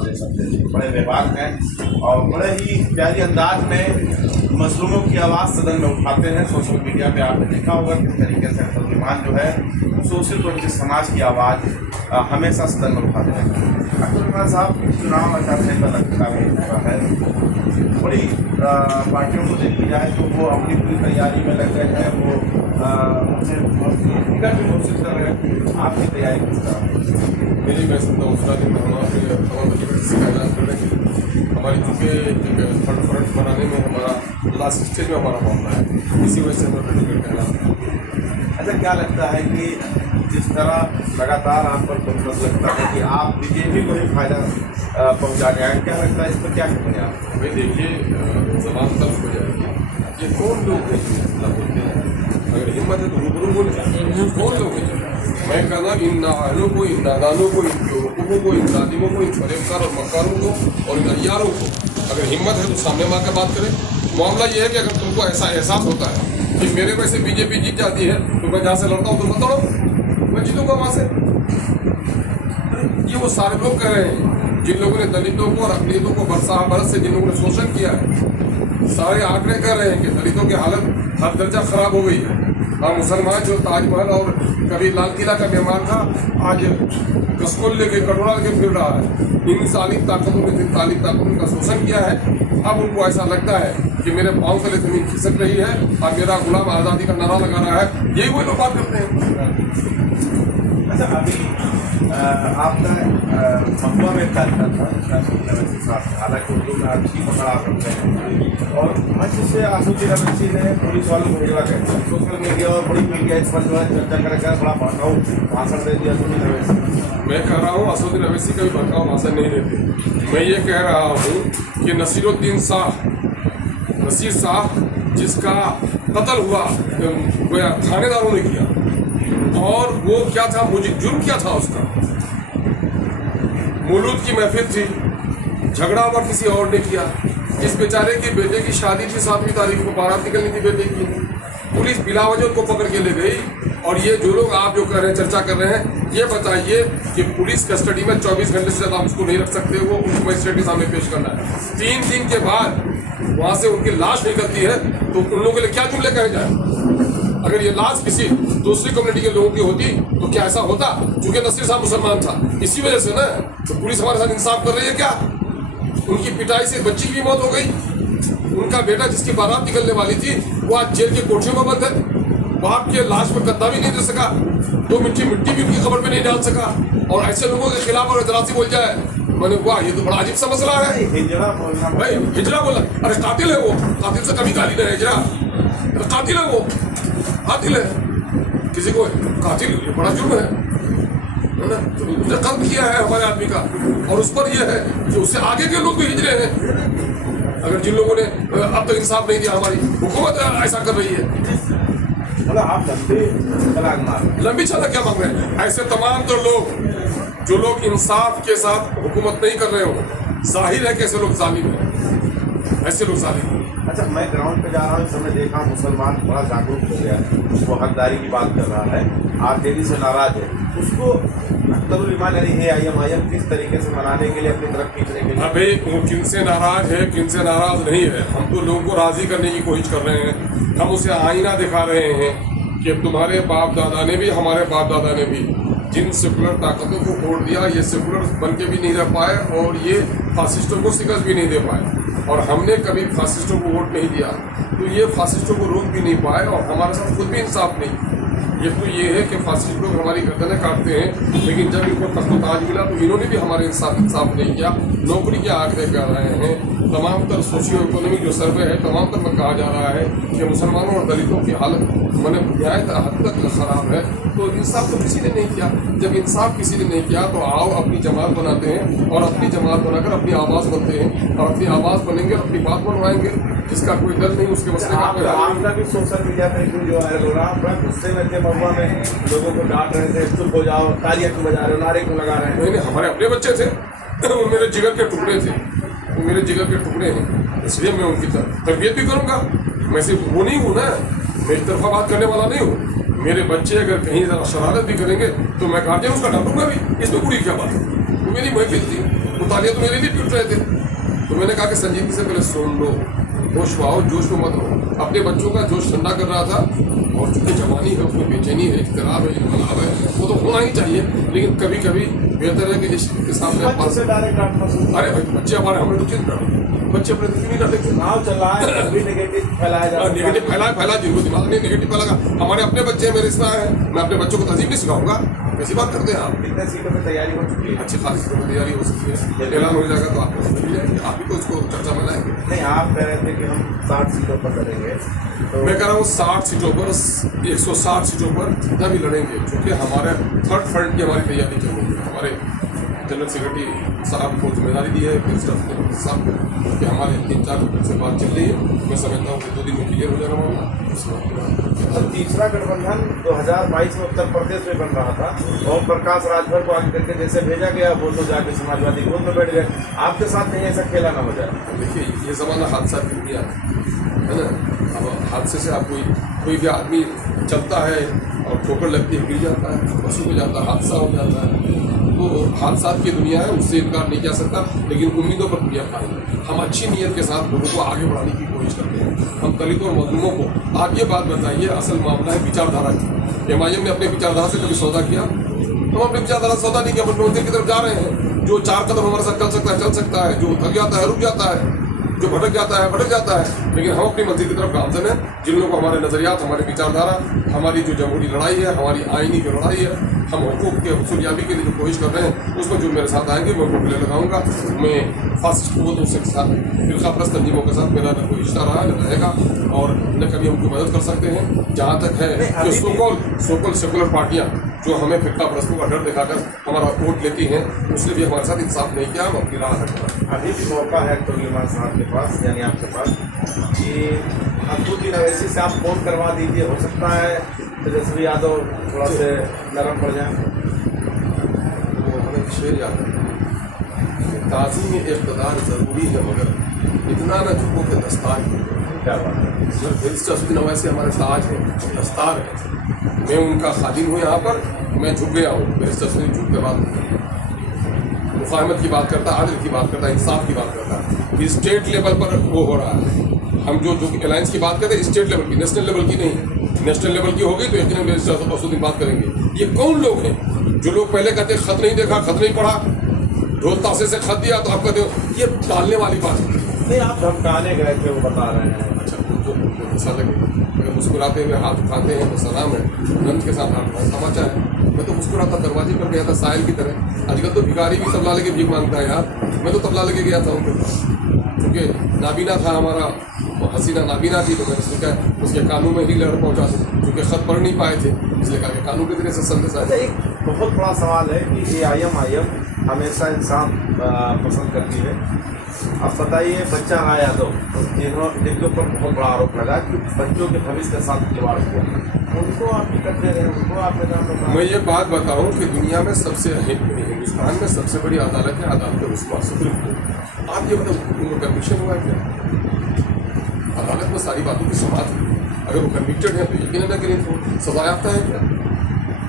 और दे सकते हैं। बड़े व्यवहार हैं और बड़े ही प्यारी अंदाज में मजलूमों की आवाज़ सदन में उठाते हैं। सोशल मीडिया पे आपने देखा होगा किस तरीके से अख्तर उल-ईमान जो है शोषित वर्ग समाज की आवाज़ हमेशा सदन में उठाते हैं। अख्तर उल-ईमान साहब चुनाव आचार संहिता लगता है, बड़ी पार्टियों को देखी जाए तो वो अपनी पूरी तैयारी में लग गए हैं, वो टिकट भी घोषित कर रहे हैं। आपकी तैयारी किस तरह? मेरी मैं समझता हूँ उसका दिन हमारी चूँकि थर्ड फ्रंट बनाने में हमारा लास्ट स्टेज में हमारा मामला है, इसी वजह से हमें टिकट कहना। अच्छा, क्या लगता है कि जिस तरह लगातार आप पर कॉन्फ्रेंस लगता है कि आप बीजेपी को ही फायदा पहुँचाने आए, क्या लगता है इस पर क्या करेंगे आप? भाई देखिए, जबान तल्फ हो जाएगी। ये कौन लोग हैं बोलते हैं? अगर हिम्मत है तो रूबरू बोले, कौन लोग हैं? मैं कहना इन नाहलों को, इन नादानों को, इन बेवकूफ़ों को, इन जालिमों को, इन फरेबकार और मक्कारों को और इन अय्यारों को अगर हिम्मत है तो सामने मार कर बात करें। मामला ये है कि अगर तुमको ऐसा एहसास होता है कि मेरे वैसे बीजेपी जीत जाती है तो मैं जहाँ से लड़ता हूँ तुम बताओ मैं जीतूंगा वहाँ से। ये वो सारे लोग कह रहे हैं जिन लोगों ने दलितों को और अकलियतों को बरस से जिन लोगों ने शोषण किया है, सारे आंकड़े कर रहे हैं कि दलितों की हालत हर दर्जा खराब हो गई है। हाँ, मुसलमान जो ताजमहल और कभी लाल किला का मेहमान था, आज कसकोल लेके कटोरा लेके फिर रहा है। इन तालीम ताकतों ने जिन तालीम ताकतों का शोषण किया है, अब उनको ऐसा लगता है कि मेरे पाँव तले जमीन खिसक रही है और मेरा गुलाम आज़ादी का नारा लगा रहा है। यही वो लोग बात करते हैं। अच्छा, अभी आपका महुआ में कार्यक्रम था, हालांकि उर्दू में अच्छी पकड़ा करते हैं और मंच से आसूदीन अवैसी ने पुलिस वालों को घेरा कहते हैं, सोशल मीडिया और बड़ी मीडिया इस पर जो है चर्चा करके बड़ा भड़काऊ भाषण दे दिया आसूदीन अवैसी। मैं कह रहा हूँ आसूदीन अवैसी का भी भड़काऊ भाषण नहीं देते। मैं ये कह रहा हूँ कि नसीरुद्दीन शाह जिसका कत्ल हुआ थानेदारों ने किया, और वो क्या था, मुझे जुर्म क्या था उसका? मौलूद की महफिल थी, झगड़ा हुआ किसी और ने किया। इस बेचारे के बेटे की शादी थी 7वीं तारीख को, बारात निकलनी थी बेटे की। पुलिस बिला वजह उनको पकड़ के ले गई। और ये जो लोग आप जो कर रहे हैं, चर्चा कर रहे हैं, ये बताइए कि पुलिस कस्टडी में 24 घंटे से ज़्यादा आप उसको नहीं रख सकते, वो उनको मजिस्ट्रेट के सामने पेश करना है। 3 दिन के बाद वहाँ से उनकी लाश निकलती है तो उन लोगों के लिए क्या जुमले कहे जाए? अगर ये लाश किसी दूसरी कम्युनिटी के लोगों की होती तो क्या ऐसा होता? क्योंकि नसीर साहब मुसलमान था, इसी वजह से ना तो पुलिस हमारे साथ इंसाफ कर रही है। क्या उनकी पिटाई से बच्ची की भी मौत हो गई? उनका बेटा जिसकी बारात निकलने वाली थी वो आज जेल के कोठरियों में बंद है। बाप के लाश पर गद्दा भी नहीं दे सका, 2 मिनट मिट्टी भी उनकी खबर पे नहीं डाल सका। और ऐसे लोगों के खिलाफ अगर जरा सी बोल जाए, मैंने वाह, ये तो बड़ा अजीब सा मसला है। भाई हिजरा बोला, अरे कातिल है वो, कातिल से कभी गाली नहीं। हिजरा कातिल है वो, कातिल है, किसी को कातिल, ये बड़ा जुर्म है ना? तो कत्ल किया है हमारे आदमी का, और उस पर यह है कि उससे आगे के लोग भी हिजरे हैं। अगर जिन लोगों ने अब तक इंसाफ नहीं दिया, हमारी हुकूमत ऐसा कर रही है। आप लंबी छलांग क्या मांग रहे हैं? ऐसे तमाम तो लोग जो लोग इंसाफ के साथ हुकूमत नहीं कर रहे हो, जाहिर है कि ऐसे लोग जालिम हैं, ऐसे लोग जालिम हैं। अच्छा, मैं ग्राउंड पे जा रहा हूँ, इस समय देखा मुसलमान बड़ा जागरूक हो गया है, वो हकदारी की बात कर रहा है, आरजेडी से नाराज है, उसको अख्तर उल-ईमान यानी AIM किस तरीके से मनाने के लिए अपनी तरफ खींचने के लिए? अभी वो किन से नाराज है, किन से नाराज नहीं है, हम तो लोगों को राजी करने की कोशिश कर रहे हैं। हम उसे आईना दिखा रहे हैं कि तुम्हारे बाप दादा ने भी, हमारे बाप दादा ने भी जिन सेकुलर ताकतों को वोट दिया, ये सेकुलर बन के भी नहीं रह पाए और ये फासिस्टों को शिकस्त भी नहीं दे पाए। और हमने कभी फासिस्टों को वोट नहीं दिया तो ये फासिस्टों को रोक भी नहीं पाए, और हमारे साथ खुद भी इंसाफ नहीं। ये तो ये है कि फासिस्ट लोग हमारी गर्दनें काटते हैं, लेकिन जब इनको तख्त-ओ-ताज मिला तो इन्होंने भी हमारे इंसाफ नहीं किया, नौकरी के आंकड़े कर रहे हैं। तमाम तर सोशियो इकोनॉमिक जो सर्वे है, तमाम तर में कहा जा रहा है कि मुसलमानों और दलितों की हालत मैंने नहायत हद तक ख़राब है। तो इंसाफ तो किसी ने नहीं किया। जब इंसाफ किसी ने नहीं किया तो आओ अपनी जमात बनाते हैं, और अपनी जमात बनाकर अपनी आवाज़ बनते हैं, और अपनी आवाज़ बनेंगे और अपनी बात बनवाएंगे। जिसका कोई डर नहीं उसके मसले का आपका भी सोशल मीडिया पर जो वायरल हो रहा है, गुस्से में थे, महुआ में लोगों को डांट रहे थे, चुप हो जाओ, तालियां क्यों बजा रहे हो, नारे क्यों लगा रहे हैं? नहीं, हमारे अपने बच्चे थे, वो मेरे जिगर के टुकड़े थे, वो मेरे जिगर के टुकड़े हैं, इसलिए मैं उनकी तरबियत भी करूँगा। मैं सिर्फ वो नहीं हूँ ना, मैं एक तरफा बात करने वाला नहीं हूँ। मेरे बच्चे अगर कहीं ज़रा शरारत भी करेंगे तो मैं गार्जियन उसका डांटूंगा भी, इसमें बुरी क्या बात है? वो मेरी महफिल थी। वो तालियां तो मेरे लिए पीट रहे थे। तो मैंने कहा कि संजीदगी से पहले सुन लो, होश में आओ, जोश में मत रहो। अपने बच्चों का जोश ठंडा कर रहा था, और चूंकि जवानी है उसमें बेचैनी है, इख्तिलाफ है, इनकलाब है, वो तो होना ही चाहिए। लेकिन कभी कभी बेहतर है कि इश्क के सामने अरे भाई बच्चे हमारे हमें तो चिंता बच्चे अपने दुखी नहीं डालते। चुनाव चल रहा है, अभी नेगेटिव फैलाया जा रहा है। नेगेटिव फैला जिनको दिमाग नहीं नेगेटिव फैलागा। हमारे अपने बच्चे हैं, मेरे रिश्ता है, मैं अपने बच्चों को तहजीब नहीं सिखाऊंगा। कैसी बात करते हैं आप? कितने सीटों में तैयारी हो चुकी है? अच्छी खासी सीटों की तैयारी हो सकती है, ऐलान हो जाएगा तो आपको मिल जाएगी, आप ही तो इसको चर्चा में लाएंगे। नहीं, आप कह रहे थे कि हम 60 सीटों पर करेंगे, तो मैं कह रहा हूँ 60 सीटों पर, 160 सीटों पर जितना भी लड़ेंगे, क्योंकि हमारे थर्ड फ्रंट की हमारी तैयारी चल रही है। हमारे जनरल सेक्रेटरी साहब को जिम्मेदारी दी है मिनिस्टर साहब को कि हमारे 3-4 दिन से बात चल रही है। मैं समझता हूँ कि 2 दिन में क्लियर हो जाएगा मामला। तो तीसरा गठबंधन 2022 में उत्तर प्रदेश में बन रहा था, ओम प्रकाश राजभर को आगे करके जैसे भेजा गया, वो तो जाके समाजवादी गोद में बैठ गए। आपके साथ कहीं ऐसा खेला ना हो जाए। देखिए, ये ज़माना हादसा की दुनिया है ना। अब हादसे से आप कोई भी आदमी चलता है और ठोकर लगती है, गिर जाता है, पशु हो जाता है, हादसा हो जाता है। तो हादसा की दुनिया है, उससे इनकार नहीं किया सकता। लेकिन उम्मीदों पर दुनिया खाई। हम अच्छी नीयत के साथ लोगों को आगे बढ़ाने की कोशिश करते हैं। हम दलितों और मजलूमों को आप ये बात बताइए, असल मामला है विचारधारा की। MIM ने अपने विचारधारा से कभी सौदा किया? हम अपने विचारधारा से सौदा नहीं किया, अपने मंदिर की तरफ जा रहे हैं। जो 4 कदम हमारे साथ चल सकता है, जो थक जाता है रुक जाता है, जो भटक जाता है। लेकिन हम अपनी मंजिल की तरफ गामजन हैं। जिन लोगों को हमारे नज़रियात, हमारी विचारधारा, हमारी जो जमहूरी लड़ाई है, हमारी आइनी जो लड़ाई है, हम हुकूक के हुसूलियाबी के लिए जो कोशिश कर रहे हैं, उसमें जो मेरे साथ आएंगे मैं उनको गले लगाऊंगा। मैं फर्स्ट वो से साथ फिरकाप्रस्त तंजीमों के साथ मेरा न कोई रिश्ता रहा न रहेगा, और न कभी उनकी मदद कर सकते हैं। जहाँ तक है जो सोकल सेकुलर पार्टियाँ जो हमें फिरकाप्रस्तों का डर दिखाकर हमारा वोट लेती हैं, उसने भी हमारे साथ इंसाफ नहीं किया। हम अपनी राह रखा। अभी भी मौका है तोगीमान साहब के पास, यानी आपके पास, कि अब्दुद्दीन अवैसी से आप फोन करवा दीजिए। हो सकता है तेजस्वी यादव थोड़ा से नरम पड़ जाए। तो हमें शेर याद है, ताज़ी में इक़्तिदार ज़रूरी है, मगर इतना न झुको के दस्तार की। क्या बात है? सर अब्दुद्दीन अवैसी हमारे ताज है, दस्तार है। मैं उनका खादिम हूँ यहाँ पर, मैं झुक गया हूँ। मेरे से झुक के बात मुफाहमत की बात करता, आदल की बात करता, इंसाफ की बात करता। स्टेट लेवल पर वो हो रहा है। हम जो अलायंस की बात करते हैं स्टेट लेवल की, नेशनल लेवल की नहीं। नेशनल लेवल की होगी तो यकीनन मेरे से असूदी बात करेंगे। ये कौन लोग हैं जो लोग पहले कहते खत नहीं देखा, खत नहीं पढ़ा, ढोल ताशे से खत दिया तो आप कहते हो ये टालने वाली बात है। नहीं, आप धमकाने गए थे वो बता रहे हैं। अच्छा, उनको ऐसा लगे अगर मुस्कुराते हुए हाथ उठाते हैं तो सलाम है, गंध के साथ हाथ उठाते तमाचा है। मैं तो मुस्कुराता दरवाजे पर गया था साहिल की तरह। आजकल तो भिखारी भी तबला लेके भीख मांगता है यार। मैं तो तबला लेके गया था उनके पास, क्योंकि नाबीना था हमारा, हसीना नाबीना थी, तो मैंने सोचा उसके कानों में ही लहर पहुँचा दूँ, क्योंकि खत पढ़ नहीं पाए थे, इसलिए कहा कि कानून के जरिए से संदेश आया। एक बहुत बड़ा सवाल है कि AIM हमेशा इंसान पसंद करती है। आप बताइए, बच्चा आया तो जिनके ऊपर बहुत बड़ा आरोप लगा कि बच्चों के भविष्य के साथ खिलवाड़ हुआ, उनको आप टिकट दे रहे हैं, उनको आपने नाम। मैं ये बात बताऊं कि दुनिया में सबसे हिंदुस्तान में सबसे बड़ी अदालत है अदालत रुस्वा, सुप्रीम कोर्ट। आप ये मतलब उनको कन्विक्शन हुआ है क्या? अदालत में सारी बातों की समाप्त हुई। अगर वो कन्विक्टेड है तो यकीन न करें सजा याफ्ता है क्या?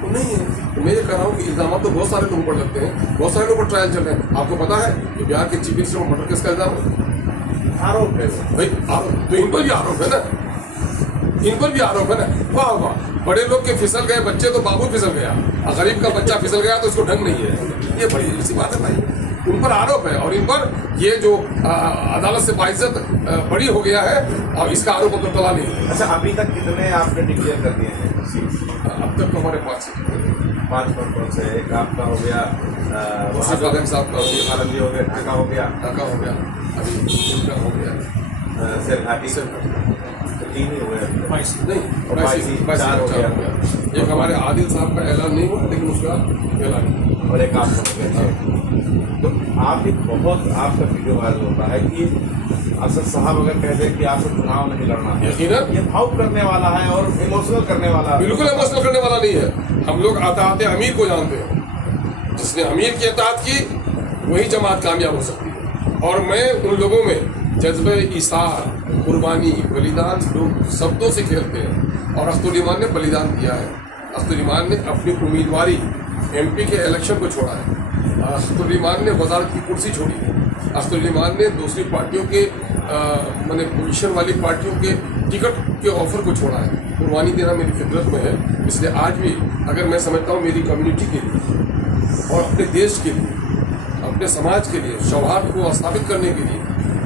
तो नहीं है। तो मैं ये कह रहा हूँ कि इल्ज़ाम तो बहुत सारे लोगों पर लगते हैं, बहुत सारे लोगों पर ट्रायल चल रहे हैं। आपको पता है कि बिहार के चीफ मिनिस्टर मर्डर केस का इल्ज़ाम आरोप है भाई, आरोप तो इन पर भी आरोप है ना, इन पर भी आरोप है ना। वाह वाह, बड़े लोग के फिसल गए बच्चे तो बाबू फिसल गया, और गरीब का बच्चा फिसल गया तो इसको ढंग नहीं है। ये बड़ी सी बात है भाई, उन पर आरोप है और इन पर ये जो अदालत से बाइज्जत बड़ी हो गया है और इसका आरोप अब तक टला नहीं है। अच्छा, अभी तक कितने आपने डिक्लेयर कर दिए हैं? अब तक तो हमारे 5 कौन से? एक आपका हो गया, मुशर्रफ आलम साहब का हो गया, आलमगी हो गया, ढाका हो गया, अभी उनका हो गया, शेरघाटी से 3 ही हो गए। नहीं 4 हो गया। एक हमारे आदिल साहब का ऐलान नहीं हुआ, लेकिन उसका ऐलान और एक आपका हो गया। तो आप एक बहुत आपका वीडियो वायरल होता है कि असद साहब अगर कह दें कि आपको चुनाव नहीं लड़ना है, यकीनन ये भावुक करने वाला है और इमोशनल करने वाला है। बिल्कुल इमोशनल करने वाला नहीं है। हम लोग अताअत अमीर को जानते हैं, जिसने अमीर की अताअत की वही जमात कामयाब हो सकती है। और मैं उन लोगों में जज्बे इसार, कुर्बानी, बलिदान लोग शब्दों से खेलते हैं, और अख्तर ईमान ने बलिदान दिया है। अख्तर ईमान ने अपनी उम्मीदवारी MP के इलेक्शन को छोड़ा है। अख्तरुल-ईमान ने वजारत की कुर्सी छोड़ी है। अख्तरुल-ईमान ने दूसरी पार्टियों के मैंने पोजीशन वाली पार्टियों के टिकट के ऑफर को छोड़ा है। कुर्बानी देना मेरी फितरत में है, इसलिए आज भी अगर मैं समझता हूँ मेरी कम्युनिटी के लिए और अपने देश के लिए, अपने समाज के लिए, सौहार्द को स्थापित करने के लिए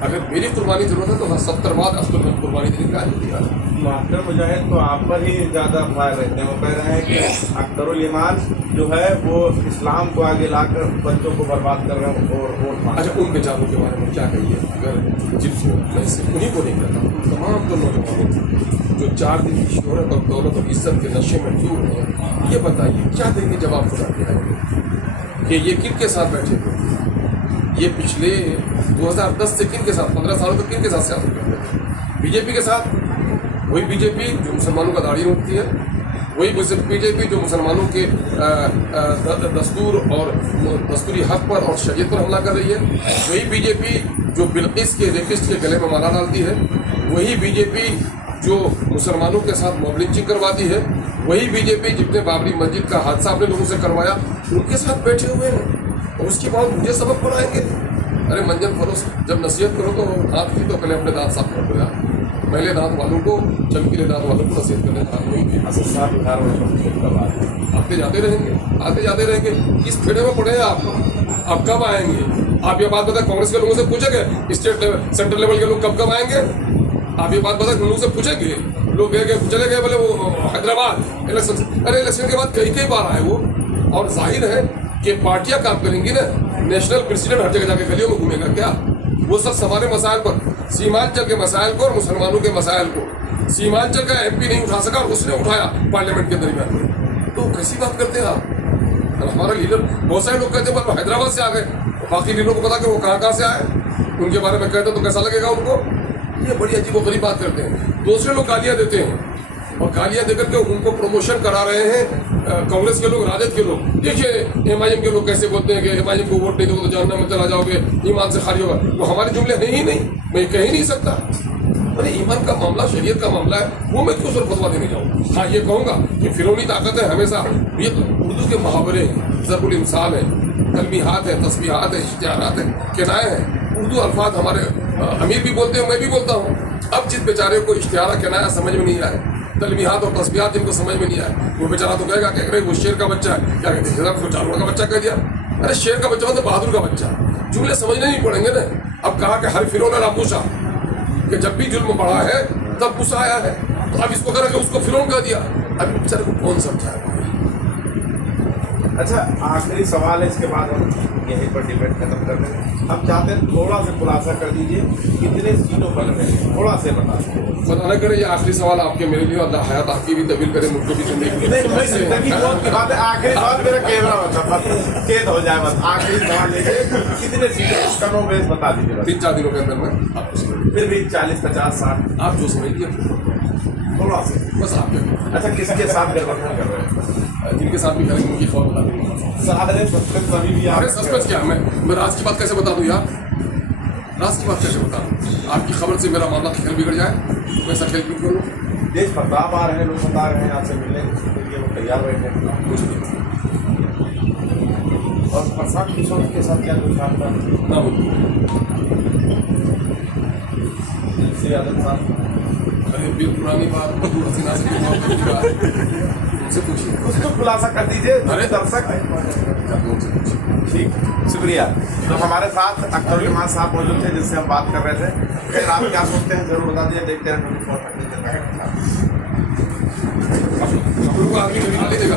अगर मेरी कुर्बानी जरूरत है तो 70 बाद अख्तर में कुर्बानी देने का तैयार है। मास्टर मुजाहिद तो आप पर ही ज़्यादा फायर रहते हैं। वो कह रहे हैं कि अख्तरुल-ईमान जो है वो इस्लाम को आगे लाकर बच्चों को बर्बाद कर रहे हैं और वोट मांग। अच्छा, उन बेचारों के बारे में क्या कहिए? अगर जिनको मैं सिर्फ उन्हीं को नहीं कहता, तमाम तो नौजवानों जो 4 दिन की शोहरत और दौलत और इज्जत के नशे में डूब रहे हैं, ये बताइए क्या देंगे जवाब खुदा के आएंगे कि ये किन के साथ बैठे हुए? ये पिछले 2010 से किन के साथ, 15 सालों तक किन के साथ सियासत करते थे? बीजेपी के साथ। वही बीजेपी जो मुसलमानों का दाढ़ी रोकती है, वही बीजेपी जो मुसलमानों के दस्तूर और दस्तूरी हक पर और शरीयत पर हमला कर रही है, वही बीजेपी जो बिल्किस के रेपिस्ट के गले में माला डालती है, वही बीजेपी जो मुसलमानों के साथ मॉब लिंचिंग करवाती है, वही बीजेपी जिसने बाबरी मस्जिद का हादसा अपने लोगों से करवाया, उनके साथ बैठे हुए हैं और उसके बाद मुझे सबक पढ़ाएंगे। अरे मंजन फरोश, जब नसीहत करो तो दांत की तो पहले अपने दांत साफ कर दो यार। पहले दांत वालों को, चमकीले दांत वालों को नसीहत करने का नहीं थे। असद साहब 18 वर्षों का बात आते जाते रहेंगे। किस फेड़े में पड़े हैं आप कब आएंगे? आप ये बात बताए, कांग्रेस के लोगों से पूछेंगे स्टेट लेवल सेंट्रल लेवल के लोग कब आएंगे? आप ये बात बताए लोगों से पूछेंगे? लोग चले गए बोले वो हैदराबाद इलेक्शन। अरे इलेक्शन के बाद कई बार आए वो, और जाहिर है कि पार्टियां काम करेंगी ना। नेशनल प्रेसिडेंट हर जगह जाके गलियों में घूमेगा क्या? वो सब हमारे मसाइल पर, सीमांचल के मसाइल को और मुसलमानों के मसाइल को सीमांचल का एमपी नहीं उठा सका और उसने उठाया पार्लियामेंट के दरमियान में, तो कैसी बात करते हैं आप? और हमारा लीडर, बहुत सारे लोग कहते हैं पर हैदराबाद से आ गए, बाकी लीडरों को पता कि वो कहाँ से आए, उनके बारे में कहते तो कैसा लगेगा उनको? ये बड़ी अजीब व गरीब बात करते हैं। दूसरे लोग गालियाँ देते हैं और गालियाँ देकर के उनको प्रमोशन करा रहे हैं कांग्रेस के लोग, राजद के लोग। देखिए एमआईएम के लोग कैसे बोलते हैं कि एमआईएम को वोट नहीं दोगे तो जहन्नम में चला जाओगे, ईमान से खाली होगा। वो हमारे जुमले हैं ही नहीं, मैं कह ही नहीं सकता। अरे ईमान का मामला, शरीयत का मामला है, वो मैं क्यों सर फतवा देने जाऊँ? हाँ, ये कहूँगा कि फिरौनी ताकत है हमेशा। ये उर्दू के मुहावरे हैं, ज़रबुल इंसान है, तलमीहात है, तस्बीहात है, इश्तिहारात है, किनाए हैं। उर्दू अल्फाज हमारे अमीर भी बोलते हैं, मैं भी बोलता हूँ। अब जिस बेचारे को इश्तिहारा किनाया समझ में नहीं आए, तलमीहात और तस्बीहात जिनको समझ में नहीं आए, वो बेचारा तो कहेगा कि वो शेर का बच्चा है। क्या कहते हैं, उसको जानवर का बच्चा कह दिया। अरे शेर का बच्चा मतलब बहादुर का बच्चा। जुमले समझने नहीं पड़ेंगे ना। अब कहा कि हर फिरौन रामूसा कि जब भी जुल्म बढ़ा है तब गुस्सा आया है, तो अब इसको करा कि उसको फिरौन कह दिया। अब बेचारे को कौन समझाएगा? अच्छा, आखिरी सवाल है, इसके बाद हम यहीं पर डिबेट खत्म कर देंगे। हम चाहते हैं थोड़ा सा खुलासा कर दीजिए, कितने सीटों पर लड़ेंगे, थोड़ा से बता दीजिए। खुदा न करे ये आखिरी सवाल आपके मेरे लिए, अल्लाह हयात आपकी भी तवील करे, मुझको भी जिंदगी जिंदगी बहुत की बात है। आखिरी सवाल मेरा कैमरा होता कैद हो जाए बस। आखिरी सवाल लेके कितने सीटें कम बेस बता दीजिए। 3-4 दिनों के अंदर में आपको फिर भी 40, 50, 60 आप जो समझिए थोड़ा से बस आपके। अच्छा, किसके साथ गठबंधन कर रहे हैं? जिनके साथ भी करेंगे उनकी खबर बता देंगे। सारे सस्पेंस अभी भी अरे सस्पेंस क्या, मैं राज की बात कैसे बता दूं यार? राज की बात कैसे बता दूं? आपकी खबर से मेरा मामला खेल बिगड़ जाए, वैसा खेल क्यों करूँ? देश प्रताप आ रहे हैं, लोग बता रहे हैं आपसे मिलने के लिए, वो तैयार बैठे हैं। कुछ नहीं। और प्रशांत किशोर के साथ क्या कुछ आपका ना बोलिए। यादव साहब? अरे फिर पुरानी बात, मधु हसीना से की बात उनसे पूछिए, कुछ तो खुलासा कर दीजिए। अरे दर्शक उनसे पूछिए। ठीक, शुक्रिया। तो हमारे साथ अख्तरुल-ईमान साहब मौजूद थे जिससे हम बात कर रहे थे। फिर आप क्या सोचते हैं जरूर बता दीजिए। देखते हैं 24 आदमी कभी देगा।